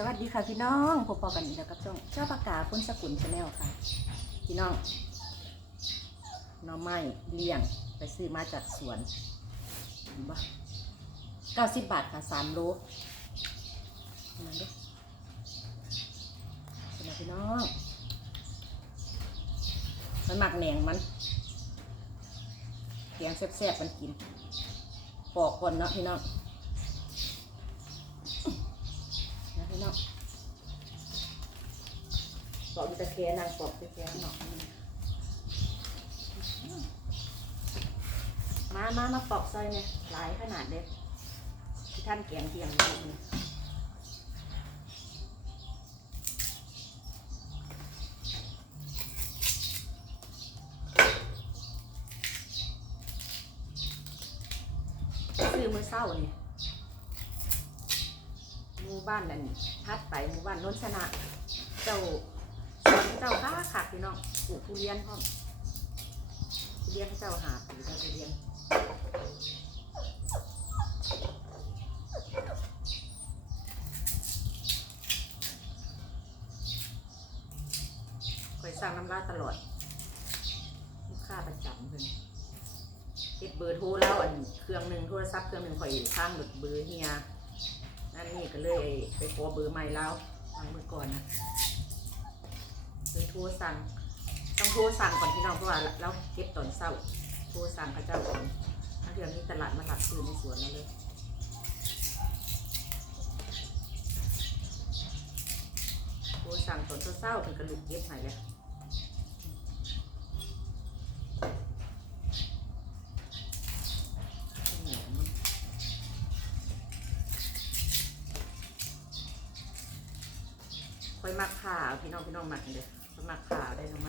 สวัสดีค่ะพี่น้องพบกันอีกแล้วกับช่องเจ้าปากกาคนสกุลชาแนลค่ะ พี่น้องน้องไม้เลี้ยงไปซื้อมาจากสวนเห็นบ่เก้าสิบบาทค่ะสามโลนั่นด้อเป็นไงพี่น้องมันหมักแหนงมันแกงแซ่บๆมันกินปอกก่อนเนาะพี่น้อง นะพี่น้องปอกตะแคงนางปอกตะแคงเนาะมามามาปอกซอยเนี่ยหลายขนาดเด็ดที่ท่านแกงเทียงอยู่นี่ซื้อมือเศร้านี่หมู่ บ้านนั่นทัดไปหมู่บ้านน้นชนะ เจ้าสวนเจ้าค้าขักพี่น้องปลูกทุเรียนพร้อมทุเรียนเจ้าหาปีเจ้าทุเรียนคอยสร้างน้ำลาตลอดลูกค้าประจำเพิ่นเฮ็ดเบอร์โทรแล้วอันเครื่องหนึ่งโทรศัพท์เครื่องหนึ่งคอยข้างหลุดเบอร์เฮีย นั่นนี่ก็เลยไปขอเบอร์ใหม่แล้ววางมือก่อนนะเลยโทรสั่ง ต้องโทรสั่งก่อนพี่น้องเพราะว่าเราเก็บตอนเศร้า โทรสั่งเขาเจ้าก่อนถ้าเดือนนี้ตลาดมาหลับซื้อในสวนแล้วเลยโทรสั่งตอนเศร้าเป็นกระลุกเก็บห้เลยเหนียวมัน ค่อย มักข่าวพี่น้องพี่น้องหมักเลยค่อยมักข่าวได้ทำไม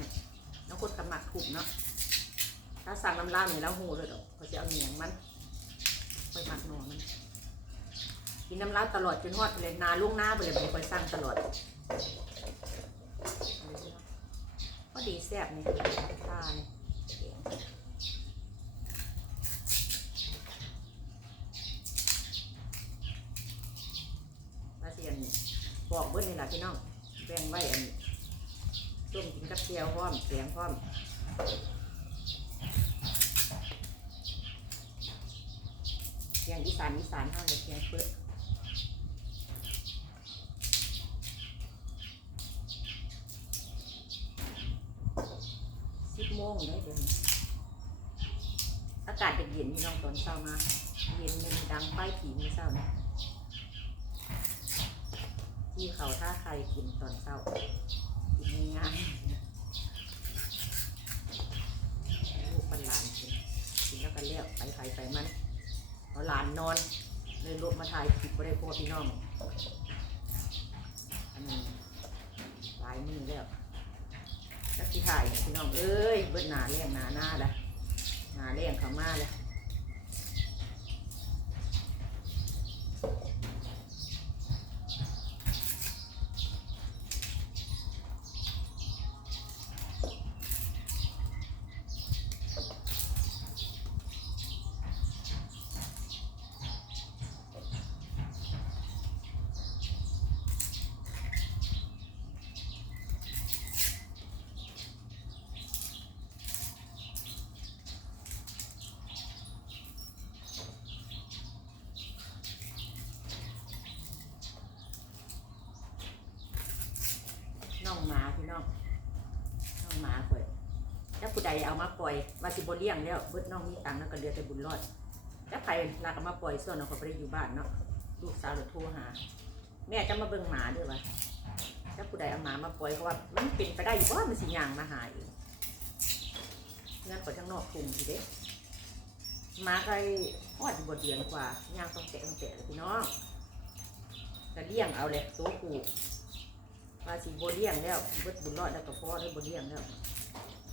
น้องคนกับมักถูกเนาะถ้าสั่งน้ำล่าเนี่ยแล้วหูเลยดอกเขาจะเอาเหนียงมันค่อยมักหนอมันกินน้ำล่าตลอดจนฮอดไปเลยนาล่วงหน้าไปเลยไม่ค่อยสั่งตลอดก็ดีแซ่บนี่ตานี่มาเสียนบอกเบิ้ลนี่แหละพี่น้อง แป้งไว้อันต้มกินกับเทียวพร้อมแกงพร้อมแกงอีสานอีสานเท่าเลยแกงเปื้อสิบโมงได้เดี๋ยวนี้อากาศจะเย็นพี่น้องตอนเช้ามา เย็นมันดังไฟผีเมื่อเช้านะ ที่เขาท่าใครกินตอนเช้ากินง่ายลูกมันหลานกินกินแล้วก็เลี้ยวไปไฟไปมันเอาหลานนอนเลยลบมาถ่ายคลิปไ่ได้พ่อพี่น้องอันนี้ลายมือแล้วแล้วที่ถ่ายพี่น้องเอ้ยเบิดหนาเลี้ยงหนาหน้าละหนาเลี้ยงเขามาเลย น้ องหมาพี่น้องน้องหมาข่อยถ้าผู้ใดเอามาปล่อยว่าสิบเลี้ยงแล้วเบิดน้องมีตังค์แล้วก็เหลือแต่บุญรอดถ้าใครลากเอามาปล่อยส่วนเราเขาไปอยู่บ้านเนาะลูกสาวเราโทรหา แม่จะมาเบิ่งหมาด้วยวะถ้าผู้ใดเอาหมามาปล่อยเพราะว่ามันเป็นไปได้อยู่ว่ามันสิย่างมาหาอยู่งั้นขอทั้งนอกกลุ่มทีเด้หมาไก่อดอยู่บนเดือนกว่าย่างต้องแตะต้องแตะเลยพี่น้องจะเลี้ยงเอาเลยตัวผู ว่าสีโบเลี้ยงแล้วเบิดบุญรอดแล้วก็พ่อได้โบเลี้ยงแล้ว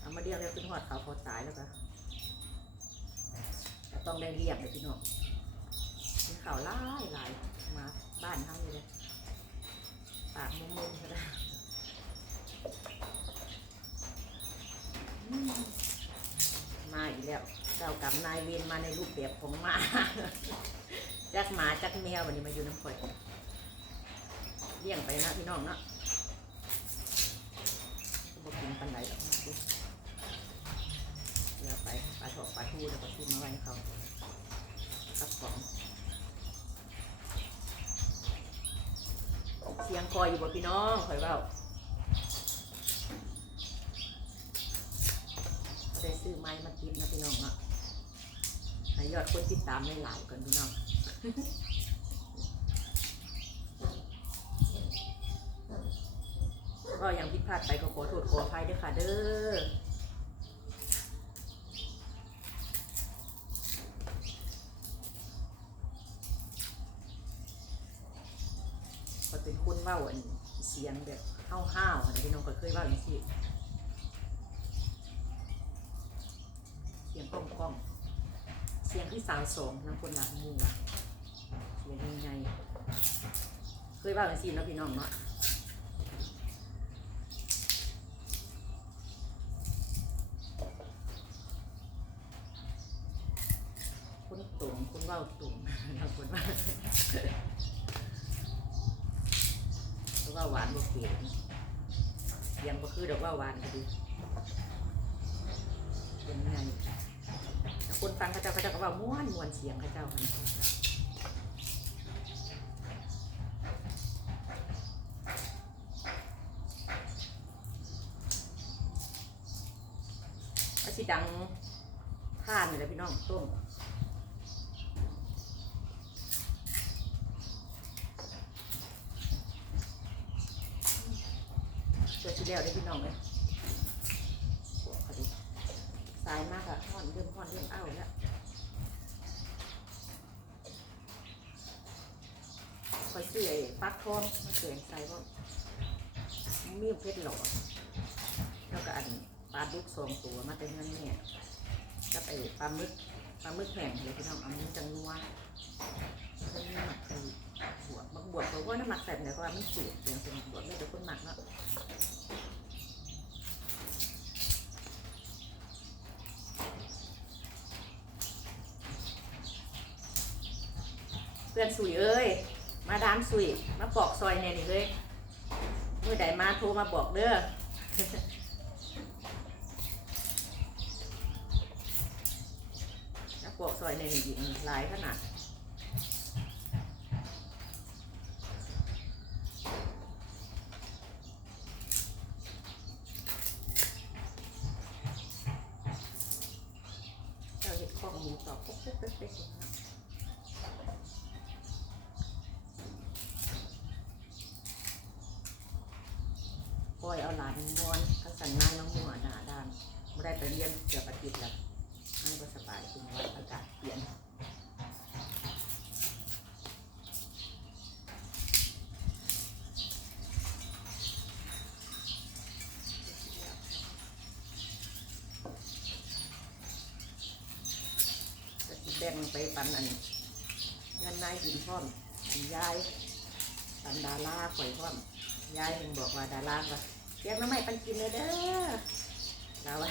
เอามาเลี้ยงแล้วขึ้นหอดเขาพอตายแล้วก็ก็ต้องได้เลี้ยงเลยพี่น้องมีข่าวหลายหลายมาบ้านเฮาเลยปากมุมๆก็ได้มาอีกแล้วเจ้ากรรมนายเวรมาในรูปแบบของหมาจักหมาจักแมววันนี้มาอยู่น้ำข่อยเลี้ยงไปนะพี่น้องเนาะ ก็บอกกินปันไหนหรอกนะดูเดี๋ยวไปปลาถอกปลาทูแล้วก็ซื้อมาไว้ให้เขากับของเสียงคอยอยู่บ่พี่น้องคอยเบาได้ซื้อไม้มาติดนะพี่น้องเนาะให้ยอดคนติดตามไม่หลายๆกันพี่น้อง ก็ยังผิดพลาดไปก็ขอโทษขออภัยด้วยค่ะเด้อก็เป็นคนเว้าอันเสียงแบบห้าวๆอันนี้พี่น้องก็เคยเว้าอย่างที่เสียงก้องก้องเสียงที่สาวสองน้ำคนรักมูอเสียงยังไงเคยเว้าอย่างที่เนาะพี่น้องเนาะ คุณตุ่มคุณเว้าตุ่ม ทาง คนว่าเพราะว่าหวานบ่เปลี่ยนเสียงก็คือดอกว่าหวานก็ดีเสียงไงแล้วคนฟังเขาเจ้าเขาเจ้าก็ว่าม้วนม้วนเสียงเขาเจ้าค่ะอาสิดังท่านนี่แหละพี่น้องต้ม เจอทีเดียวได้พี่น้องเลยพอดีสายมากอะห่อนเริ่มห่อนเริ่มอ้าวแล้วคอยเสื่อยปักทองมาเสื่อยใส่ว่ามีเพชรหล่อแล้วก็อันปลาดุกสองตัวมาแต่เงินเนี่ยกับไอ้ปลาหมึกปลาหมึกแห้งเลยพี่น้องเอามันจังนัวแล้วนี่หมักไอ้บวบางบวกเพราะว่าน้ำหมักใส่ไปแล้วก็ว่ามันสูดเสียงเป็นบวกไม่แต่คนหมักเนาะ เพื่อนสุยเอ้ย คุยมาปอกซอยแน่นี่เฮ้ยเมื่อใดมาโทรมาบอกเด้อมาปอกซอยในนี่หญิงหลายขนาดเจ้าเห็ดข้อมูลต่อปุ๊บปุ๊บปุ๊บปุ๊บเนาะ ป ล่อนนอนข้าสันนางน้องหัวหนาด้านไม่ได้ไปเรียนเกือบอาทิตย์แล้วให้ก็สบายคุณว่าอากาศเปลี่ยนแบ่งไปปันอันเงินนายกินพร้อมอันยายปันดาราข่อยพร้อมยายยังบอกว่าดาราว่า เลี้ยงน้ำไม่ปันกินเลยเด้อเราว่า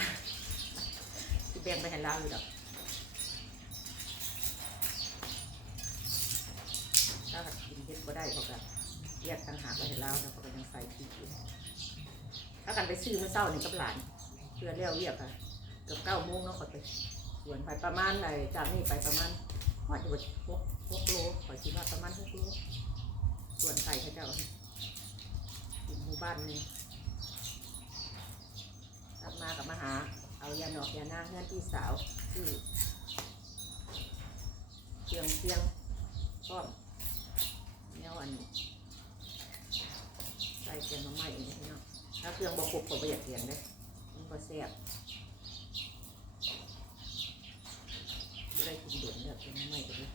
ที่แบงไปให้เราอยู่ดอกถ้าหากกินเยอะก็ได้เพราะกันแยกต่างหากไว้ให้เราแล้วก็ยังใส่ที่กินถ้ากันไปซื้อเมื่อเช้านี่กับหลานเพื่อเลี้ยวเรียกค่ะเกือบเก้าโมงเนาะขอไปสวนไปประมาณไหนจากนี่ไปประมาณหอดอยู่หกหกโลขอคิดว่าประมาณหกโลสวนไก่เขาเจ้าหมู่บ้านนี่ กลับมากับมาหา เอายาหนอกยาหน้าเงื่อนพี่สาวที่เชียงเชียงก้อมแนวอันนี้ใส่เกียงมาใหม่เองเนาะถ้าเครื่องบกบก็ประหยัดเกียงเลยมันก็แซ่บไม่ได้กินด่วนเนี่ยเกียงมาใหม่ไปเลย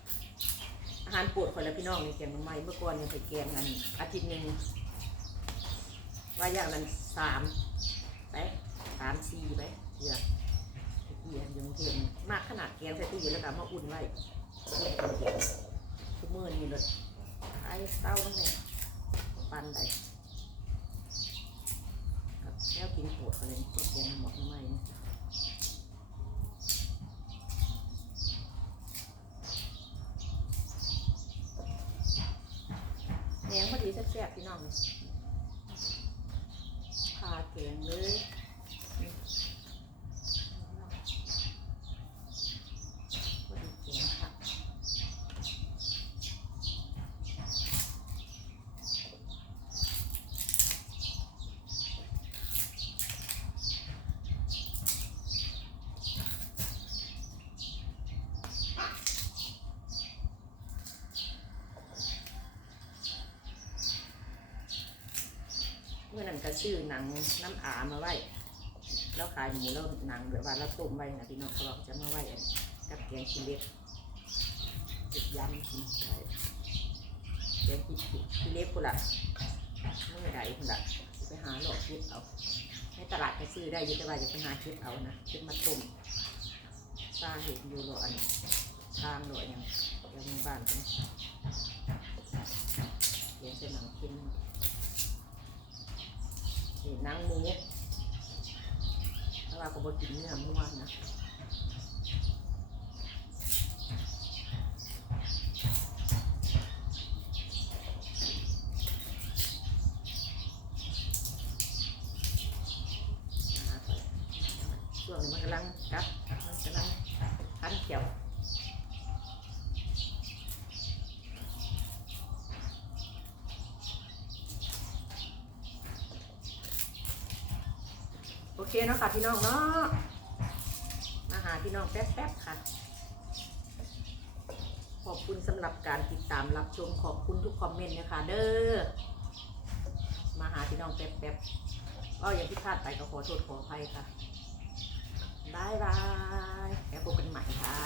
อาหารโปรดคนละพี่น้องในเกียงมาใหม่เมื่อก่อนเนี่ยไปแกงอันอาทิตย์หนึ่งว่าอย่างนั้นสามามสี่ไปเยอะเกียนยังเทียนมากขนาดเกียนใส่ตู้เย็นแล้วก็มาอุ่นไว้ทุกมื่อนี่เลยไอ้เต้าตั้งแต่ปันได้แล้วกินโผดเขาเลยก็แกงหมดทำไมเนี่ยหนงพอดีแซ่บๆพี่น้องเลยพาแกงเลยนี่พอดีแกงค่ะ เมื่อนั้นก็ซื้อหนังน้ำอามาไว้แล้วขายหมูแล้วหนังแบบว่าเราต้มไว้นะพี่น้องเขาบอกจะมาไว้กับแกงขี้เล็กจุดยำกินได้แกงขี้ขี้เล็กคนละเมื่อใดคนละไปหาหลอกเก็บเอาในตลาดก็ซื้อได้ยินแต่ว่าจะไปหาเก็บเอานะเก็บมาต้มซาเห็ดอยู่หรอันทางหรออย่างอย่างบ้านกันเลี้ยงใส่หนังกิน นี่นางหมูถ้าว่าก็บ่กินเนื้อเมื่อวานนะช่วงนี้มันกำลังกัดมันกำลังคันเขียวโอเค เนาะค่ะพี่น้องเนาะมาหาพี่น้องแป๊บๆค่ะ ขอบคุณสำหรับการติดตามรับชมขอบคุณทุกคอมเมนต์นะคะเด้อมาหาพี่น้องแป๊บๆก็อย่างที่พลาดไปก็ขอโทษขออภัยค่ะบายบายแล้วพบกันใหม่ค่ะ